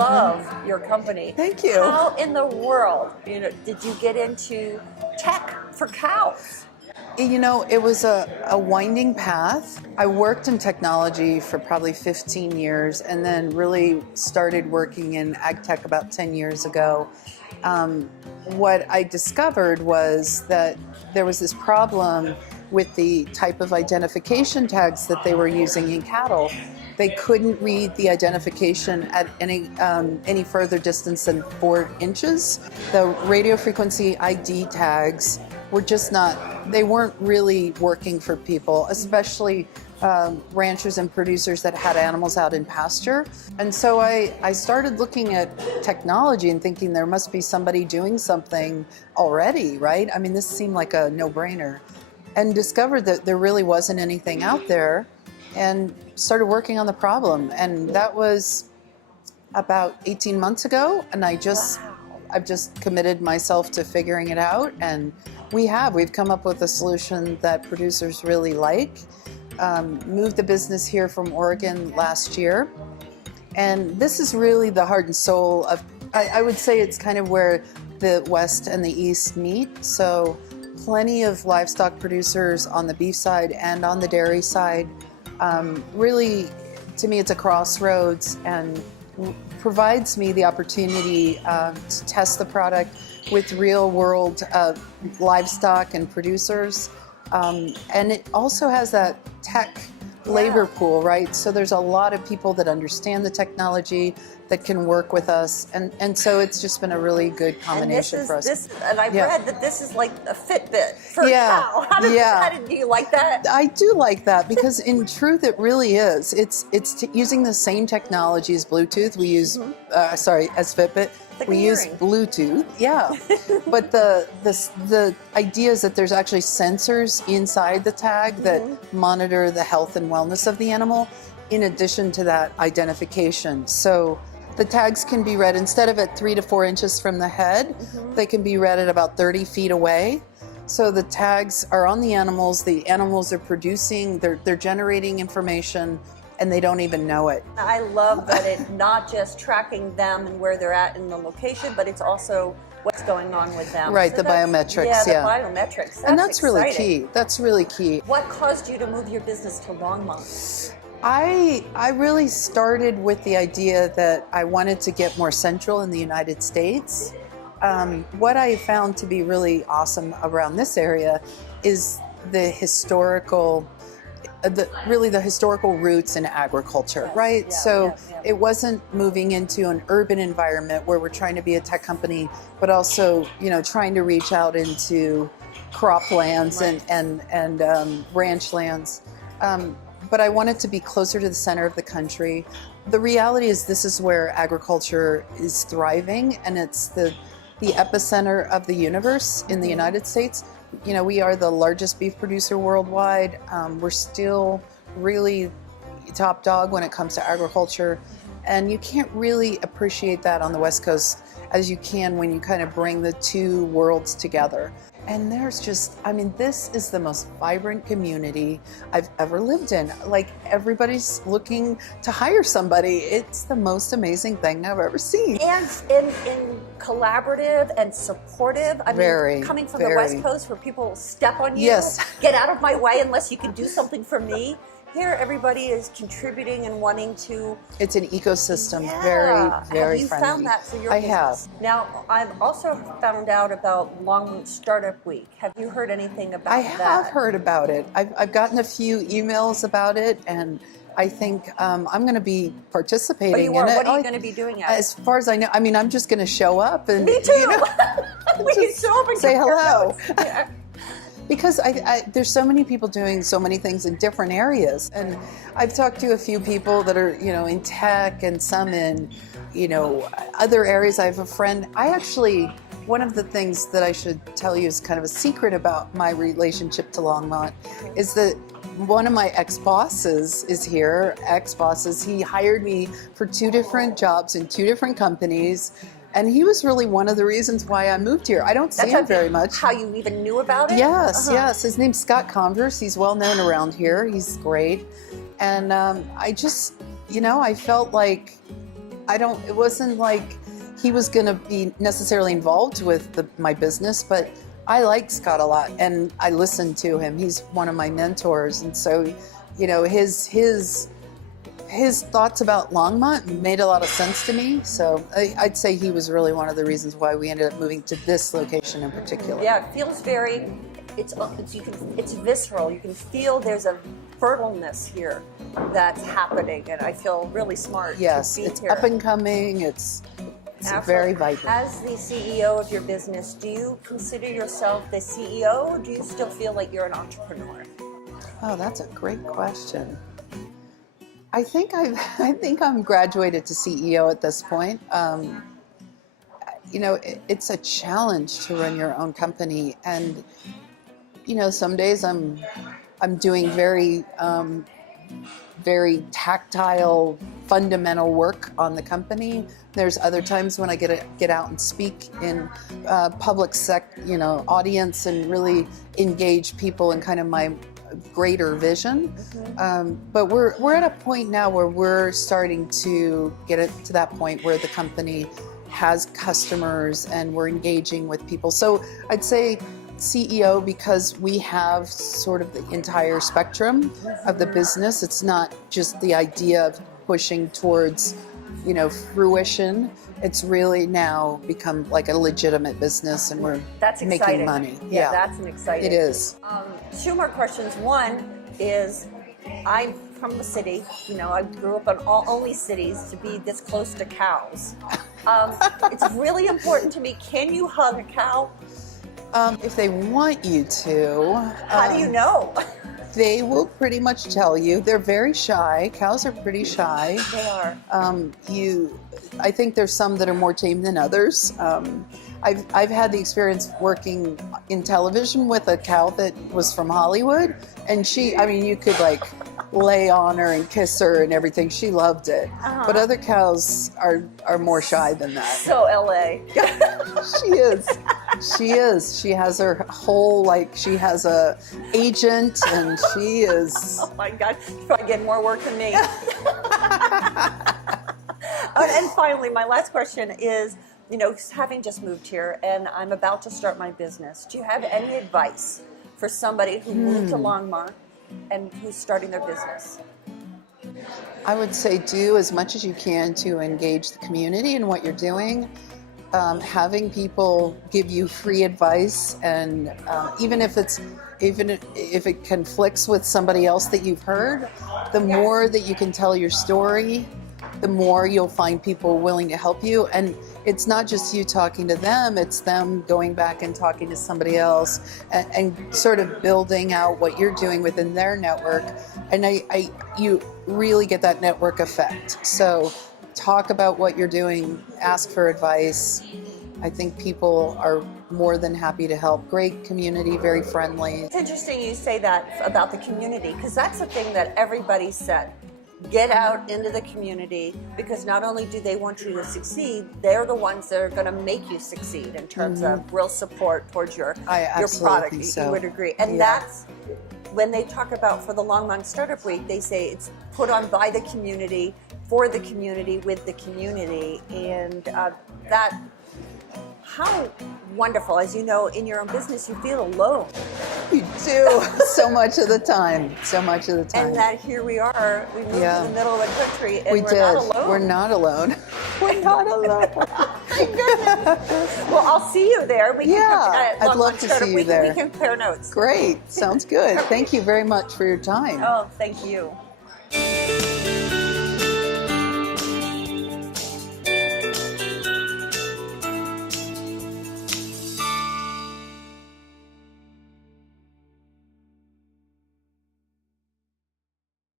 love your company. Thank you. How in the world, did you get into tech for cows? It was a winding path. I worked in technology for probably 15 years and then really started working in ag tech about 10 years ago. What I discovered was that there was this problem with the type of identification tags that they were using in cattle. They couldn't read the identification at any further distance than 4 inches. The radio frequency ID tags were just they weren't really working for people, especially ranchers and producers that had animals out in pasture. And so I started looking at technology and thinking there must be somebody doing something already, right? I mean, this seemed like a no-brainer. And discovered that there really wasn't anything out there and started working on the problem. And that was about 18 months ago. And I've just committed myself to figuring it out. And we've come up with a solution that producers really like. Moved the business here from Oregon last year. And this is really the heart and soul of, I would say it's kind of where the West and the East meet. So plenty of livestock producers on the beef side and on the dairy side. Really, to me, it's a crossroads and provides me the opportunity to test the product with real world livestock and producers. And it also has that tech labor pool, right? So there's a lot of people that understand the technology that can work with us. And so it's just been a really good combination for us. And I've read that this is like a fitbit for a cow. How do you like that? I do like that because in truth it really is. It's using the same technology as Bluetooth. We use, as Fitbit. We use Bluetooth, but the idea is that there's actually sensors inside the tag that monitor the health and wellness of the animal in addition to that identification. So the tags can be read, instead of at 3 to 4 inches from the head, they can be read at about 30 feet away. So the tags are on the animals are producing, they're generating information, and they don't even know it. I love that it's not just tracking them and where they're at in the location, but it's also what's going on with them. Right, so the biometrics. The biometrics. That's really key. That's really key. What caused you to move your business to Longmont? I really started with the idea that I wanted to get more central in the United States. What I found to be really awesome around this area is the historical roots in agriculture, right? It wasn't moving into an urban environment where we're trying to be a tech company, but also, trying to reach out into croplands and ranch lands. But I wanted to be closer to the center of the country. The reality is this is where agriculture is thriving, and it's the epicenter of the universe in the United States. We are the largest beef producer worldwide. We're still really top dog when it comes to agriculture. And you can't really appreciate that on the West Coast as you can when you kind of bring the two worlds together. And there's this is the most vibrant community I've ever lived in. Like, everybody's looking to hire somebody. It's the most amazing thing I've ever seen. And in collaborative and supportive. I mean, coming from the West Coast where people step on you, get out of my way unless you can do something for me. Here, everybody is contributing and wanting to. It's an ecosystem, very, very friendly. Have you found that for your business? I have. Now, I've also found out about Longmont StartupWeek. Have you heard anything about that? I have heard about it. I've gotten a few emails about it, and I think I'm going to be participating in it. What are you going to be doing at it? As far as I know, I'm just going to show up and me too. Just say hello. Because there's so many people doing so many things in different areas. And I've talked to a few people that are, in tech and some in, other areas. I have a friend. One of the things that I should tell you is kind of a secret about my relationship to Longmont is that one of my ex-bosses is here. He hired me for 2 different jobs in 2 different companies. And he was really one of the reasons why I moved here. I don't see him very much. How you even knew about it? Yes. His name's Scott Converse. He's well known around here. He's great. And I just, I felt like it wasn't like he was going to be necessarily involved with my business, but I like Scott a lot and I listen to him. He's one of my mentors. And so, you know, his thoughts about Longmont made a lot of sense to me. So I'd say he was really one of the reasons why we ended up moving to this location in particular. Yeah, it feels very, it's visceral. You can feel there's a fertileness here that's happening, and I feel really smart. Yes, to be it's here. up and coming. It's very vibrant. As the CEO of your business, do you consider yourself the CEO, or do you still feel like you're an entrepreneur? Oh, that's a great question. I think I'm graduated to CEO at this point. You know, it's a challenge to run your own company, and you know, some days I'm doing very tactile, fundamental work on the company. There's other times when I get out and speak in public audience and really engage people in kind of my greater vision. But we're at a point now where we're starting to get it to that point where the company has customers and we're engaging with people. So I'd say CEO because we have sort of the entire spectrum of the business. It's not just the idea of pushing towards, you know, fruition. It's really now become like a legitimate business, and we're making money. Yeah, that's an exciting. It is. Two more questions. One is, I'm from the city. You know, I grew up in only cities to be this close to cows. It's really important to me. Can you hug a cow? If they want you to. How do you know? They will pretty much tell you. They're very shy. Cows are pretty shy. They are. I think there's some that are more tame than others. I've had the experience working in television with a cow that was from Hollywood, and you could like lay on her and kiss her and everything. She loved it. But other cows are more shy than that. So LA. She is. She has her whole, she has a agent, and she is. Oh my God, she's probably getting more work than me. And finally, my last question is, you know, having just moved here and I'm about to start my business, do you have any advice for somebody who moved to Longmont and who's starting their business? I would say do as much as you can to engage the community in what you're doing. Having people give you free advice, and even if it conflicts with somebody else that you've heard, the more that you can tell your story, the more you'll find people willing to help you. And it's not just you talking to them, it's them going back and talking to somebody else and sort of building out what you're doing within their network. And you really get that network effect. So talk about what you're doing, ask for advice. I think people are more than happy to help. Great community, very friendly. It's interesting you say that about the community, because that's the thing that everybody said. Get out into the community, because not only do they want you to succeed, they're the ones that are going to make you succeed in terms of real support towards your product. You would agree. And that's when they talk about for the Longmont Startup Week, they say it's put on by the community, for the community, with the community. And that, how wonderful. As you know, in your own business, you feel alone. You do, so much of the time. And that here we are, we moved to the middle of the country, and We're not alone. We're not alone. Thank goodness. Well, I'll see you there. I'd love to see you there. We can compare notes. Great, sounds good. Thank you very much for your time. Oh, thank you.